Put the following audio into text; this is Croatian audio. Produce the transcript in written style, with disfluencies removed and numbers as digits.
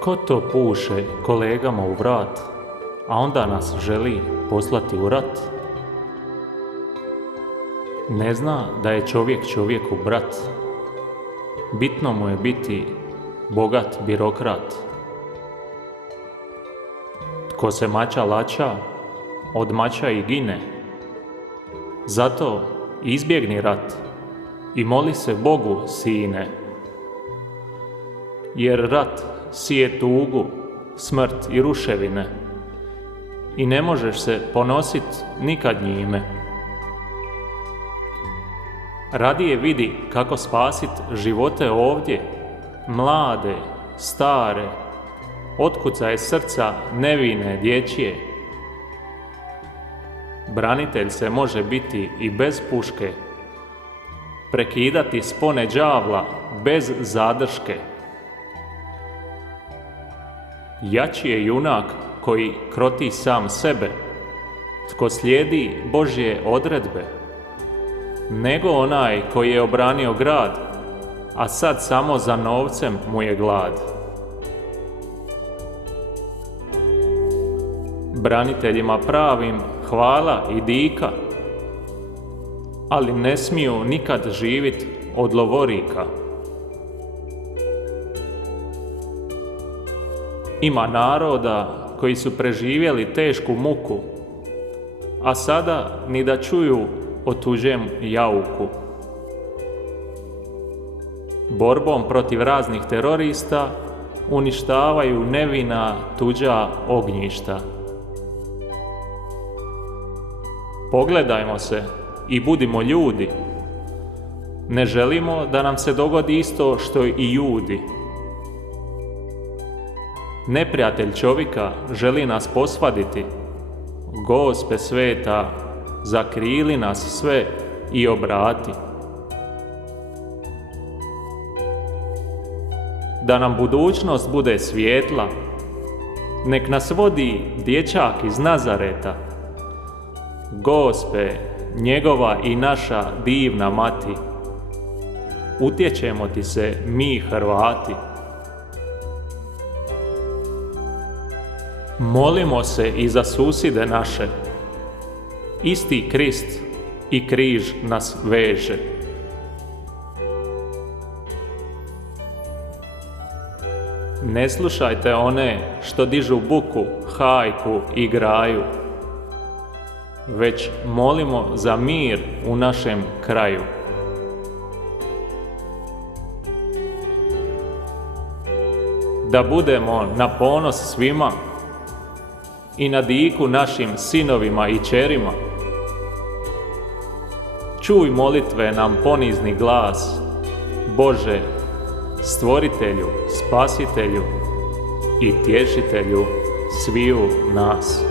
Tko to puše kolegama u vrat, a onda nas želi poslati u rat? Ne zna da je čovjek čovjeku brat, bitno mu je biti bogat birokrat. Tko se mača lača, od mača i gine, zato izbjegni rat i moli se Bogu, sine. Jer rat sije tugu, smrt i ruševine i ne možeš se ponosit nikad njime. Radije vidi kako spasit živote ovdje, mlade, stare, otkucaje srca nevine dječje. Branitelj se može biti i bez puške, prekidati spone đavla bez zadrške. Jači je junak koji kroti sam sebe, tko slijedi Božje odredbe, nego onaj koji je obranio grad, a sad samo za novcem mu je glad. Braniteljima pravim hvala i dika, ali ne smiju nikad živit od lovorika. Ima naroda koji su preživjeli tešku muku, a sada ni da čuju o tuđem jauku. Borbom protiv raznih terorista uništavaju nevina tuđa ognjišta. Pogledajmo se i budimo ljudi. Ne želimo da nam se dogodi isto što i Judi. Neprijatelj čovjeka želi nas posvaditi. Gospe sveta, zakrili nas sve i obrati. Da nam budućnost bude svijetla, nek nas vodi dječak iz Nazareta. Gospe, njegova i naša divna mati, utječemo ti se mi Hrvati. Molimo se i za susjede naše, isti Krist i križ nas veže. Ne slušajte one što dižu buku, hajku i graju, već molimo za mir u našem kraju. Da budemo na ponos svima i na diku našim sinovima i ćerima. Čuj molitve nam ponizni glas, Bože, stvoritelju, spasitelju i tješitelju sviju nas.